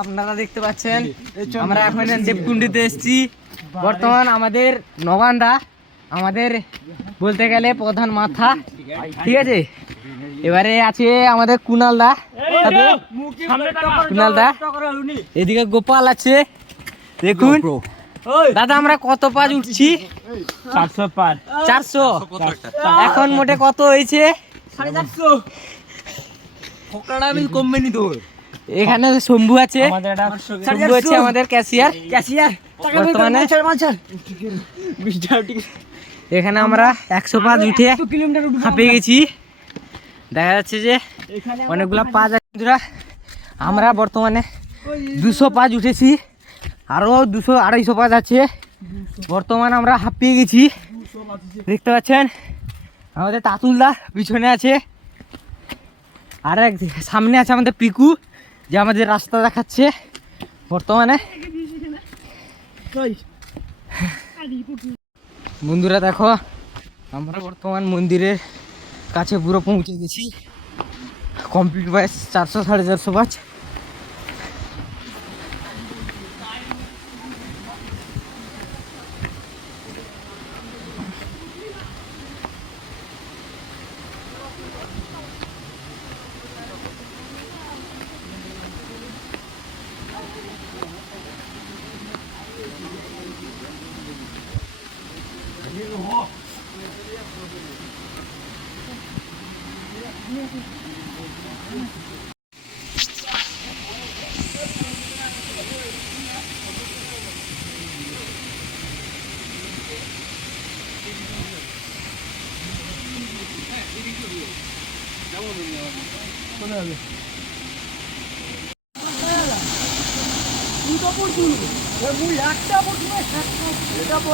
আপনারা দেখতে পাচ্ছেন আমরা এখন দেবকুণ্ডিতে এসেছি। বর্তমান আমাদের নবানদা আমাদের বলতে গেলে প্রধান মাথা, ঠিক আছে। এবারে আছে আমাদের কুনালদা, এদিকে গোপাল আছে। দেখুন দাদা আমরা কত পাঁচ উঠছি, 400। এখন মোটে কত হয়েছে? 450 কমবেনি তো। এখানে শম্ভু আছে, শম্ভু আছে আমাদের ক্যাশিয়ার। বর্তমানে এখানে আমরা 105 উঠে হাঁপিয়ে গেছি। দেখা যাচ্ছে যে অনেকগুলা পাঁচ আছে। আমরা বর্তমানে 205 উঠেছি, আরো 200-250 পাঁচ আছে। বর্তমানে আমরা হাঁপিয়ে গেছি। দেখতে পাচ্ছেন আমাদের তাতুলদা পিছনে আছে, আর এক সামনে আছে আমাদের পিকু, যে আমাদের রাস্তা দেখাচ্ছে। বর্তমানে বন্ধুরা দেখো আমরা বর্তমান মন্দিরের কাছে পুরো পৌঁছে গেছি। কমপ্লিট বয়স 400-450 পাঁচ। একটা